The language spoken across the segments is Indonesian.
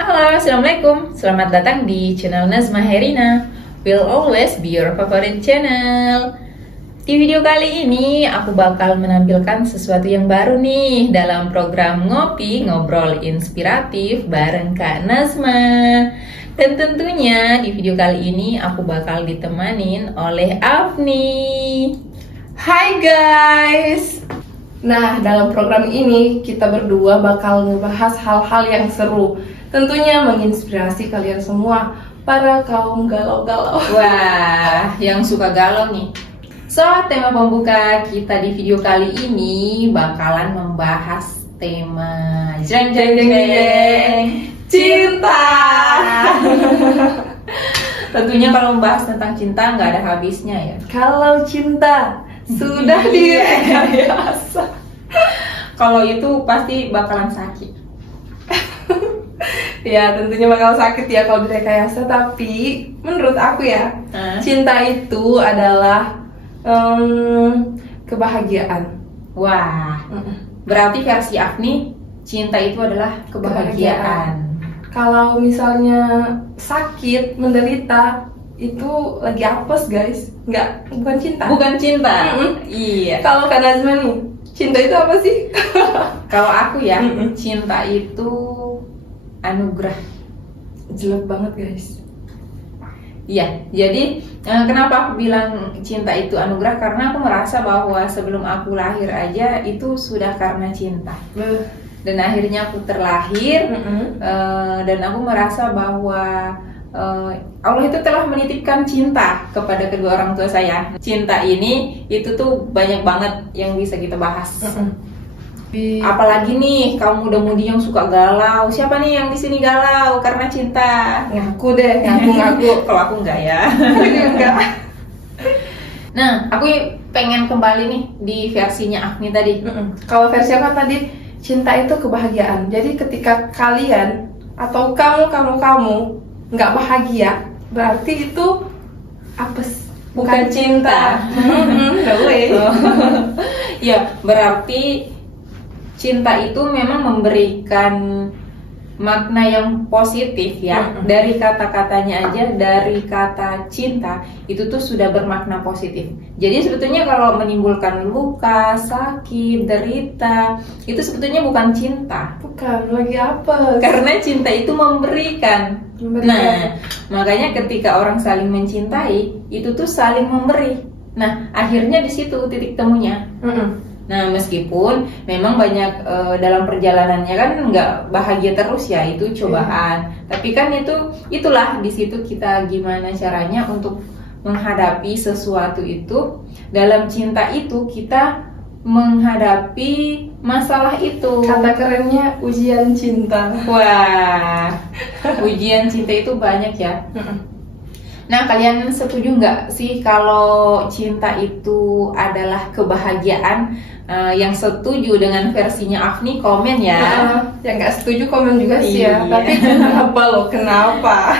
Halo, Assalamualaikum. Selamat datang di channel Nazma Herina. Will always be your favorite channel. Di video kali ini aku bakal menampilkan sesuatu yang baru nih dalam program Ngopi Ngobrol Inspiratif bareng Kak Nazma. Dan tentunya di video kali ini aku bakal ditemanin oleh Afni. Hai guys. Nah, dalam program ini kita berdua bakal ngebahas hal-hal yang seru. Tentunya menginspirasi kalian semua, para kaum galau-galau. Wah, yang suka galau nih. So, tema pembuka kita di video kali ini bakalan membahas tema jeng jeng jeng jeng Cinta. Tentunya kalau membahas tentang cinta nggak ada habisnya ya. Kalau cinta sudah direkayasa. Kalau itu pasti bakalan sakit. Ya, tentunya bakal sakit ya kalau direkayasa. Tapi menurut aku ya, cinta itu adalah kebahagiaan. Wah, berarti versi Afni, cinta itu adalah kebahagiaan. Kalau misalnya sakit, menderita, itu lagi apes guys. Bukan cinta. Bukan cinta. Iya. Kalau Kak Nazma nih, cinta itu apa sih? Kalau aku ya, cinta itu anugerah. Jelek banget guys. Iya, jadi kenapa aku bilang cinta itu anugerah? Karena aku merasa bahwa sebelum aku lahir aja itu sudah karena cinta. Dan akhirnya aku terlahir, dan aku merasa bahwa Allah itu telah menitipkan cinta kepada kedua orang tua saya. Cinta ini itu tuh banyak banget yang bisa kita bahas. Apalagi nih kaum muda-mudi yang suka galau. Siapa nih yang di sini galau karena cinta? Ngaku deh, ngaku. Kalau aku enggak ya. Enggak. Nah, aku pengen kembali nih di versinya Afni tadi. Kalau versi apa tadi? Cinta itu kebahagiaan. Jadi ketika kalian atau kamu nggak bahagia, berarti itu apes. Bukan cinta. Ya, berarti cinta itu memang memberikan makna yang positif ya. Dari kata-katanya aja, dari kata cinta itu tuh sudah bermakna positif. Jadi sebetulnya kalau menimbulkan luka, sakit, derita, itu sebetulnya bukan cinta. Bukan, lagi apa? Karena cinta itu memberikan. Nah, makanya ketika orang saling mencintai, itu tuh saling memberi. Nah, akhirnya di situ titik temunya. Nah, meskipun memang banyak dalam perjalanannya kan nggak bahagia terus ya, itu cobaan. Tapi kan itulah di situ kita gimana caranya untuk menghadapi sesuatu itu. Dalam cinta itu kita menghadapi masalah itu. Kata kerennya ujian cinta. Wah, ujian cinta itu banyak ya. Nah, kalian setuju nggak sih kalau cinta itu adalah kebahagiaan? Yang setuju dengan versinya Afni komen ya. Yang nggak setuju komen juga sih ya. Tapi kenapa loh? Kenapa?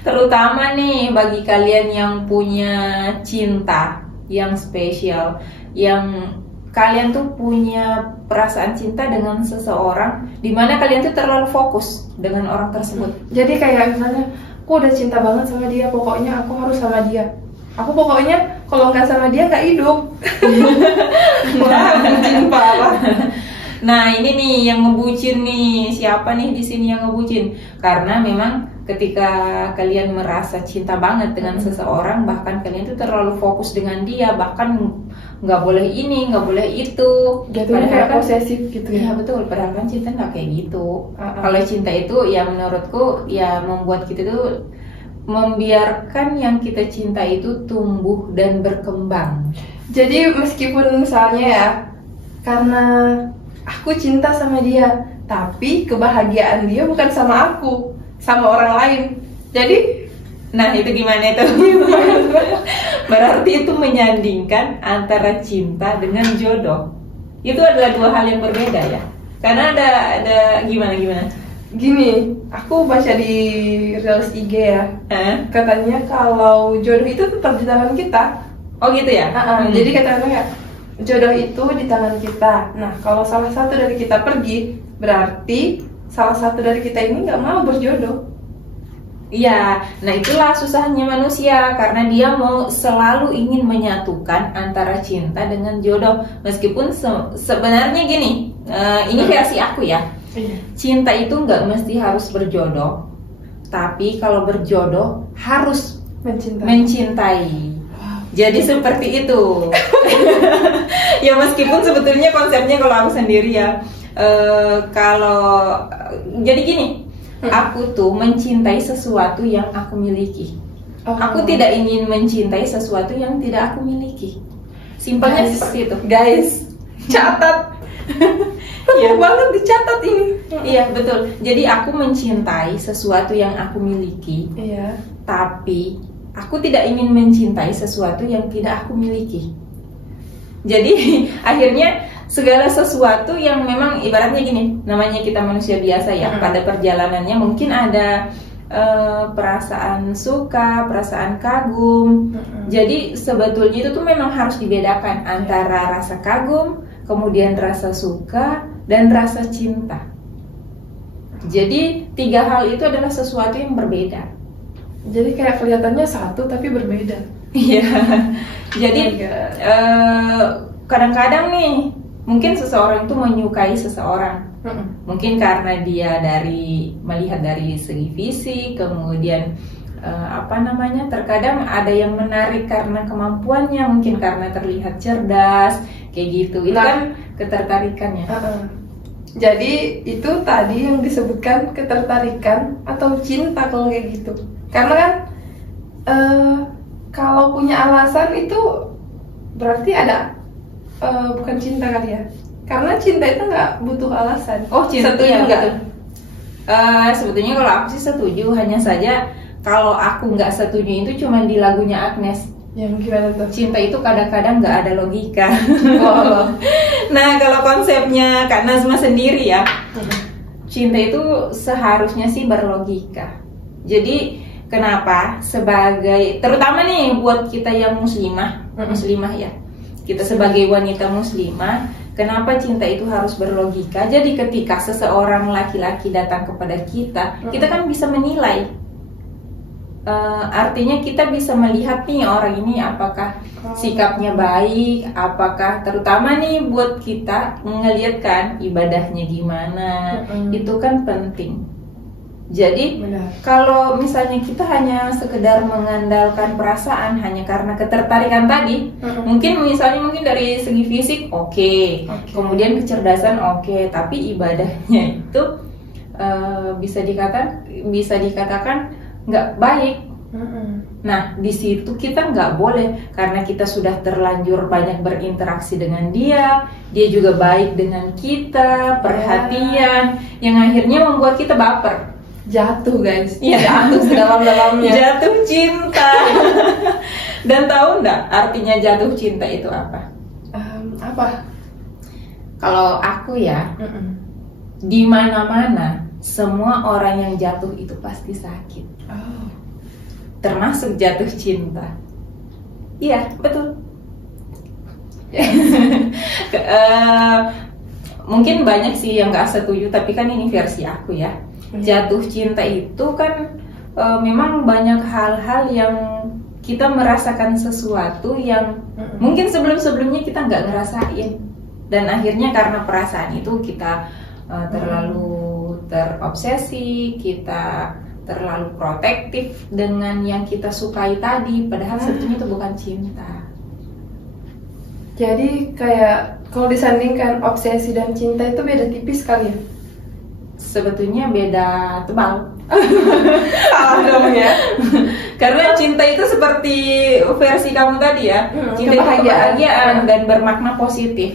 Terutama nih bagi kalian yang punya cinta yang spesial, yang kalian tuh punya perasaan cinta dengan seseorang, dimana kalian tuh terlalu fokus dengan orang tersebut. Jadi kayak misalnya, aku udah cinta banget sama dia, pokoknya aku harus sama dia. Aku pokoknya kalau nggak sama dia nggak hidup. Wah, bucin parah. Nah, ini nih yang ngebucin nih. Siapa nih di sini yang ngebucin? Karena memang ketika kalian merasa cinta banget dengan seseorang, bahkan kalian tuh terlalu fokus dengan dia, bahkan nggak boleh ini, nggak boleh itu. Padahal kayak posesif gitu ya. Iya betul, padahal kan cinta nggak kayak gitu. Kalau cinta itu ya menurutku ya membuat kita tuh membiarkan yang kita cinta itu tumbuh dan berkembang. Jadi meskipun misalnya ya, karena aku cinta sama dia, tapi kebahagiaan dia bukan sama aku, sama orang lain. Jadi, nah itu gimana itu? Berarti itu menyandingkan antara cinta dengan jodoh. Itu adalah dua hal yang berbeda ya. Karena ada gimana? Gini, aku baca di Reels IG ya, katanya kalau jodoh itu tetap di tangan kita. Oh gitu ya? Jadi katanya jodoh itu di tangan kita. Nah, kalau salah satu dari kita pergi, berarti salah satu dari kita ini nggak mau berjodoh. Iya, nah itulah susahnya manusia karena dia mau selalu ingin menyatukan antara cinta dengan jodoh. Meskipun sebenarnya gini, ini versi aku ya. Cinta itu nggak mesti harus berjodoh, tapi kalau berjodoh harus mencintai. Jadi seperti itu. Ya meskipun sebetulnya konsepnya kalau aku sendiri ya, kalau jadi gini. Aku tuh mencintai sesuatu yang aku miliki. Aku tidak ingin mencintai sesuatu yang tidak aku miliki. Simpelnya seperti itu. Guys, catat. Perlu banget dicatat ini. Iya betul. Jadi aku mencintai sesuatu yang aku miliki. Iya. Tapi aku tidak ingin mencintai sesuatu yang tidak aku miliki. Jadi akhirnya segala sesuatu yang memang ibaratnya gini, namanya kita manusia biasa ya, pada perjalanannya mungkin ada perasaan suka, perasaan kagum. Jadi sebetulnya itu tuh memang harus dibedakan antara rasa kagum, kemudian rasa suka, dan rasa cinta. Jadi 3 hal itu adalah sesuatu yang berbeda. Jadi kayak kelihatannya satu tapi berbeda. Iya. Jadi kadang-kadang nih mungkin seseorang itu menyukai seseorang, mungkin karena dia melihat dari segi fisik, kemudian terkadang ada yang menarik karena kemampuannya, mungkin karena terlihat cerdas, kayak gitu. Itu kan ketertarikannya. Jadi itu tadi yang disebutkan ketertarikan atau cinta kalau kayak gitu. Karena kan kalau punya alasan itu berarti ada bukan cinta kali ya, karena cinta itu nggak butuh alasan. Cinta setuju nggak? Sebetulnya kalau aku sih setuju, hanya saja kalau aku nggak setuju itu cuma di lagunya Agnes. Yang gimana tuh? Cinta itu kadang-kadang nggak ada logika. Nah kalau konsepnya Kak Nazma sendiri ya, cinta itu seharusnya sih berlogika. Jadi kenapa terutama nih buat kita yang muslimah ya, kita sebagai wanita muslimah, kenapa cinta itu harus berlogika? Jadi ketika seseorang laki-laki datang kepada kita, kita kan bisa menilai. Artinya kita bisa melihat nih orang ini apakah sikapnya baik, apakah terutama nih buat kita ngelihat kan ibadahnya gimana, itu kan penting. Jadi kalau misalnya kita hanya sekedar mengandalkan perasaan hanya karena ketertarikan tadi, mungkin dari segi fisik oke. Kemudian kecerdasan oke, tapi ibadahnya itu bisa dikatakan nggak baik. Nah di situ kita nggak boleh, karena kita sudah terlanjur banyak berinteraksi dengan dia juga baik dengan kita, perhatian, yang akhirnya membuat kita baper. Jatuh guys, jatuh sedalam-dalamnya. Jatuh cinta. Dan tahu nggak artinya jatuh cinta itu apa? Apa? Kalau aku ya, di mana-mana semua orang yang jatuh itu pasti sakit. Termasuk jatuh cinta. Iya betul. Mungkin banyak sih yang nggak setuju, tapi kan ini versi aku ya. Jatuh cinta itu kan memang banyak hal-hal yang kita merasakan sesuatu yang mungkin sebelum-sebelumnya kita nggak ngerasain, dan akhirnya karena perasaan itu kita terlalu terobsesi, kita terlalu protektif dengan yang kita sukai tadi, padahal sebetulnya itu bukan cinta. Jadi kayak kalau disandingkan obsesi dan cinta itu beda tipis kali ya? Sebetulnya beda tebal. Salah dong ya. Karena cinta itu seperti versi kamu tadi ya, cinta itu kebahagiaan dan bermakna positif.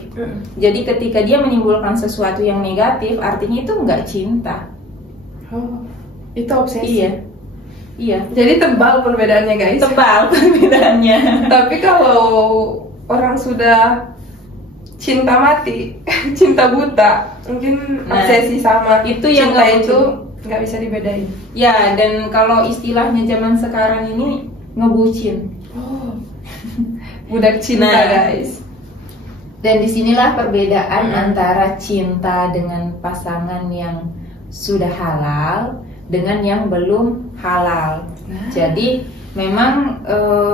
Jadi ketika dia menimbulkan sesuatu yang negatif, artinya itu nggak cinta. Itu obsesi. Iya. Jadi tebal perbedaannya guys. Tebal perbedaannya. Tapi kalau orang sudah cinta mati, cinta buta, mungkin obsesi sama itu yang cinta itu nggak bisa dibedain. Ya, dan kalau istilahnya zaman sekarang ini ngebucin. Budak cinta guys. Dan disinilah perbedaan antara cinta dengan pasangan yang sudah halal dengan yang belum halal. Jadi memang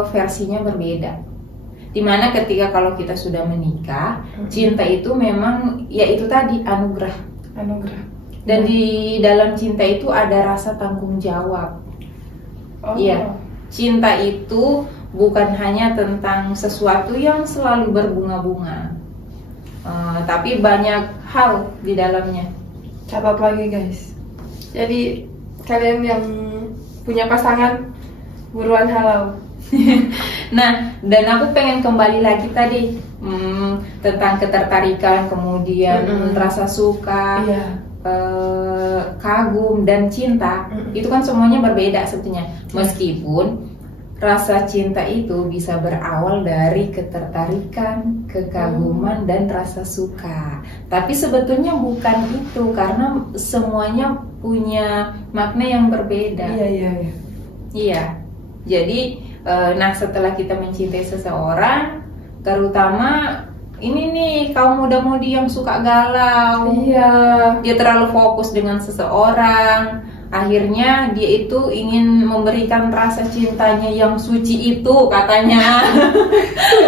versinya berbeda. Dimana ketika kalau kita sudah menikah, cinta itu memang ya itu tadi anugerah. Dan di dalam cinta itu ada rasa tanggung jawab. Iya, cinta itu bukan hanya tentang sesuatu yang selalu berbunga-bunga, tapi banyak hal di dalamnya. Catat lagi guys. Jadi kalian yang punya pasangan buruan halal. Nah, dan aku pengen kembali lagi tadi tentang ketertarikan, kemudian rasa suka, kagum dan cinta. Itu kan semuanya berbeda sebetulnya. Meskipun rasa cinta itu bisa berawal dari ketertarikan, kekaguman, dan rasa suka. Tapi sebetulnya bukan itu, karena semuanya punya makna yang berbeda. Iya. Jadi, nah setelah kita mencintai seseorang, terutama ini nih kaum muda-mudi yang suka galau. Dia terlalu fokus dengan seseorang. Akhirnya dia itu ingin memberikan rasa cintanya yang suci itu katanya.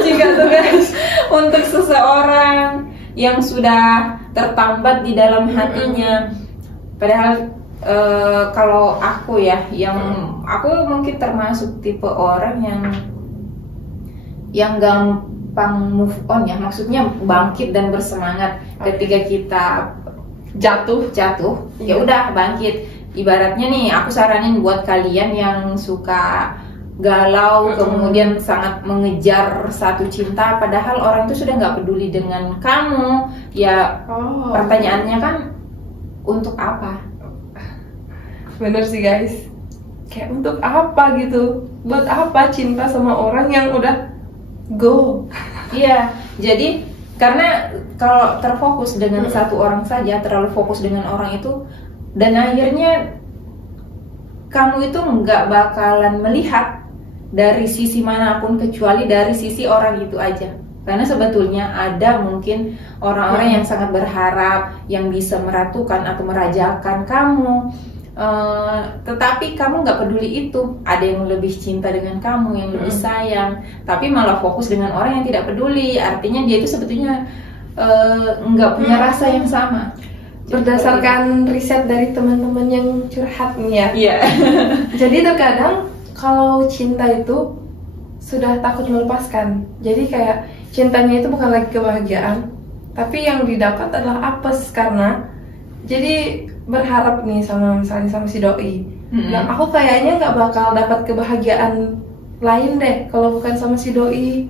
Suci gak tuh guys? Untuk seseorang yang sudah tertambat di dalam hatinya. Padahal kalau aku ya, aku mungkin termasuk tipe orang yang gampang move on ya. Maksudnya bangkit dan bersemangat ketika kita jatuh, ya udah bangkit. Ibaratnya nih, aku saranin buat kalian yang suka galau, kemudian sangat mengejar satu cinta, padahal orang itu sudah nggak peduli dengan kamu. Ya, pertanyaannya kan, untuk apa? Bener sih guys. Kayak untuk apa gitu? Buat apa cinta sama orang yang udah go? Iya, jadi karena kalau terfokus dengan satu orang saja, terlalu fokus dengan orang itu, dan akhirnya kamu itu nggak bakalan melihat dari sisi manapun kecuali dari sisi orang itu aja. Karena sebetulnya ada mungkin orang-orang yang sangat berharap yang bisa meratukan atau merajakan kamu, tetapi kamu nggak peduli itu. Ada yang lebih cinta dengan kamu, yang lebih sayang, tapi malah fokus dengan orang yang tidak peduli. Artinya dia itu sebetulnya nggak punya rasa yang sama. Berdasarkan riset dari teman-teman yang curhat nih ya. Jadi terkadang kalau cinta itu sudah takut melepaskan. Jadi kayak cintanya itu bukan lagi kebahagiaan, tapi yang didapat adalah apes. Karena jadi berharap nih misalnya sama si doi, nah aku kayaknya nggak bakal dapat kebahagiaan lain deh kalau bukan sama si doi.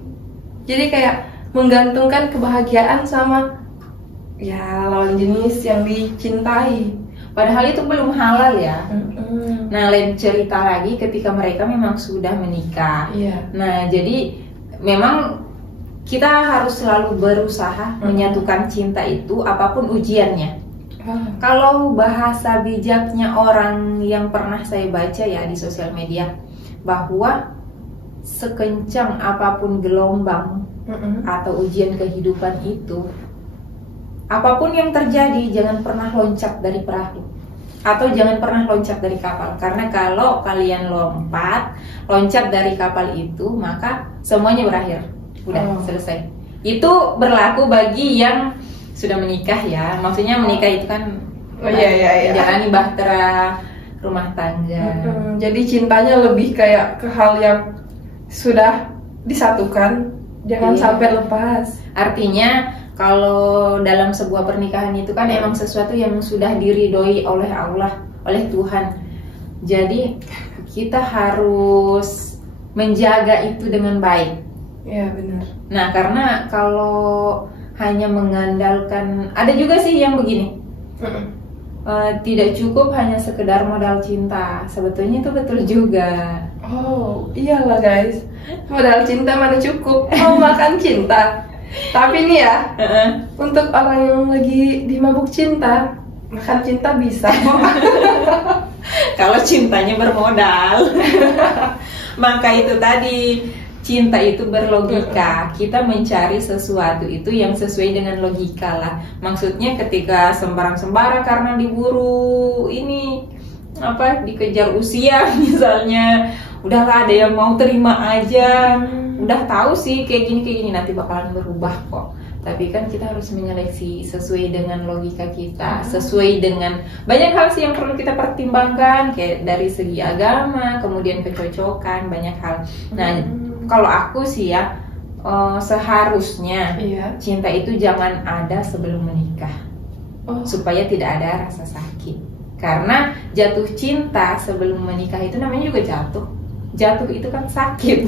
Jadi kayak menggantungkan kebahagiaan sama ya lawan jenis yang dicintai, padahal itu belum halal ya. Nah, lain cerita lagi ketika mereka memang sudah menikah. Nah, jadi memang kita harus selalu berusaha menyatukan cinta itu apapun ujiannya. Kalau bahasa bijaknya orang yang pernah saya baca ya di sosial media, bahwa sekencang apapun gelombang atau ujian kehidupan itu, apapun yang terjadi, jangan pernah loncat dari perahu atau jangan pernah loncat dari kapal. Karena kalau kalian loncat dari kapal itu, maka semuanya berakhir. Udah selesai. Itu berlaku bagi yang sudah menikah ya. Maksudnya menikah itu kan menjalani bahtera rumah tangga. Jadi cintanya lebih kayak ke hal yang sudah disatukan, jangan sampai lepas. Artinya kalau dalam sebuah pernikahan itu kan emang sesuatu yang sudah diridhoi oleh Allah, oleh Tuhan. Jadi kita harus menjaga itu dengan baik. Ya benar. Nah, karena kalau hanya mengandalkan, ada juga sih yang begini, tidak cukup hanya sekedar modal cinta. Sebetulnya itu betul juga. Oh iyalah guys, modal cinta mana cukup, mau makan cinta. Tapi nih ya, untuk orang yang lagi dimabuk cinta, makan cinta bisa kok. Kalau cintanya bermodal. Maka itu tadi, cinta itu berlogika. Kita mencari sesuatu itu yang sesuai dengan logika lah. Maksudnya ketika sembarang-sembarang karena diburu ini dikejar usia misalnya, udahlah ada yang mau terima aja, udah tahu sih kayak gini nanti bakalan berubah kok. Tapi kan kita harus menyeleksi sesuai dengan logika kita, sesuai dengan banyak hal sih yang perlu kita pertimbangkan, kayak dari segi agama, kemudian kecocokan, banyak hal. Nah, kalau aku sih ya, seharusnya cinta itu jangan ada sebelum menikah, supaya tidak ada rasa sakit. Karena jatuh cinta sebelum menikah itu namanya juga jatuh itu kan sakit.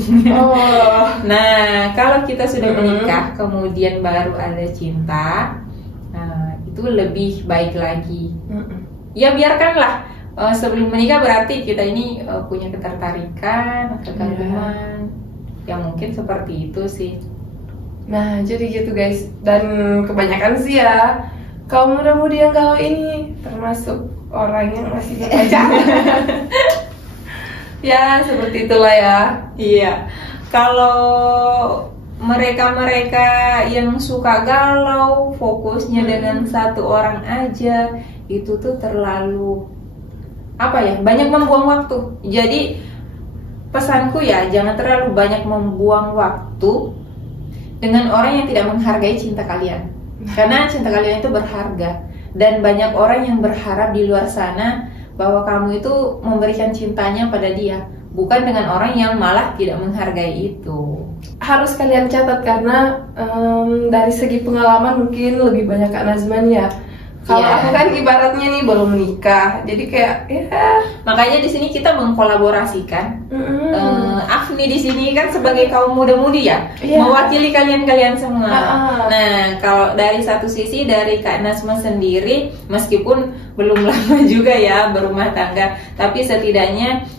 Nah, kalau kita sudah menikah kemudian baru ada cinta, nah itu lebih baik lagi. Ya biarkanlah sebelum menikah, berarti kita ini punya ketertarikan, kekaguman, ya mungkin seperti itu sih. Nah jadi gitu guys, dan kebanyakan sih ya kaum muda-mudi yang galau ini termasuk orang yang masih berpacaran. Ya seperti itulah ya. Iya, kalau mereka yang suka galau, fokusnya dengan satu orang aja, itu tuh terlalu banyak membuang waktu. Jadi pesanku ya, jangan terlalu banyak membuang waktu dengan orang yang tidak menghargai cinta kalian. Karena cinta kalian itu berharga, dan banyak orang yang berharap di luar sana bahwa kamu itu memberikan cintanya pada dia, bukan dengan orang yang malah tidak menghargai itu. Harus kalian catat karena dari segi pengalaman mungkin lebih banyak Kak Nazman ya. Kalau aku kan ibaratnya nih belum menikah, jadi kayak makanya di sini kita mengkolaborasikan. Afni di sini kan sebagai kaum muda-mudi ya, mewakili kalian semua. Nah, kalau dari satu sisi dari Kak Nazma sendiri, meskipun belum lama juga ya berumah tangga, tapi setidaknya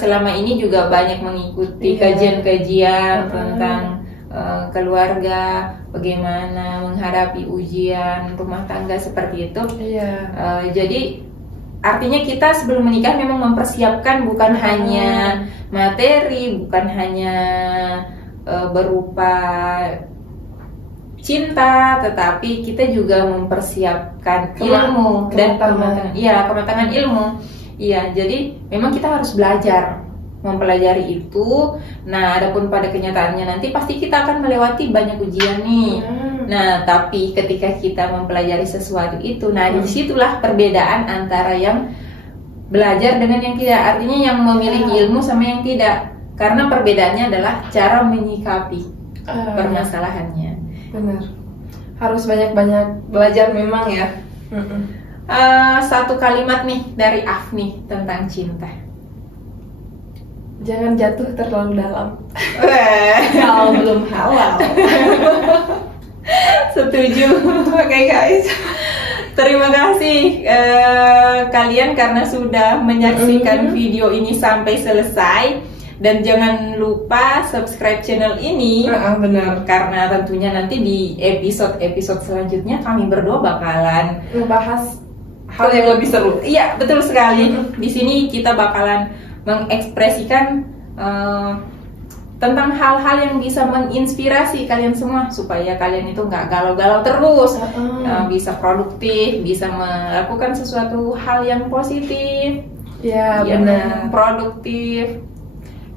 selama ini juga banyak mengikuti kajian-kajian tentang keluarga, bagaimana menghadapi ujian rumah tangga seperti itu. Jadi artinya kita sebelum menikah memang mempersiapkan bukan hanya materi, bukan hanya berupa cinta, tetapi kita juga mempersiapkan ilmu dan kematangan ilmu. Iya, jadi memang kita harus belajar mempelajari itu. Nah, adapun pada kenyataannya nanti pasti kita akan melewati banyak ujian nih. Nah, tapi ketika kita mempelajari sesuatu itu, nah disitulah perbedaan antara yang belajar dengan yang tidak. Artinya yang memiliki ilmu sama yang tidak. Karena perbedaannya adalah cara menyikapi permasalahannya. Benar. Harus banyak-banyak belajar memang ya. Satu kalimat nih dari Afni tentang cinta. Jangan jatuh terlalu dalam kalau belum halal. Setuju. Oke guys, terima kasih kalian karena sudah menyaksikan video ini sampai selesai. Dan jangan lupa subscribe channel ini. Benar. Karena tentunya nanti di episode selanjutnya kami berdua bakalan ngebahas hal yang lebih seru. Iya, betul sekali. Di sini kita bakalan mengekspresikan tentang hal-hal yang bisa menginspirasi kalian semua supaya kalian itu nggak galau-galau terus, bisa produktif, bisa melakukan sesuatu hal yang positif, benar, produktif.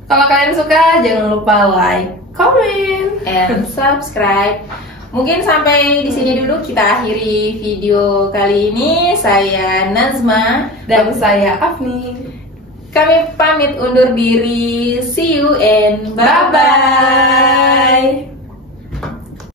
Kalau kalian suka jangan lupa like, comment, and subscribe. Mungkin sampai di sini dulu kita akhiri video kali ini. Saya Nazma dan saya Afni. Kami pamit undur diri. See you and bye-bye.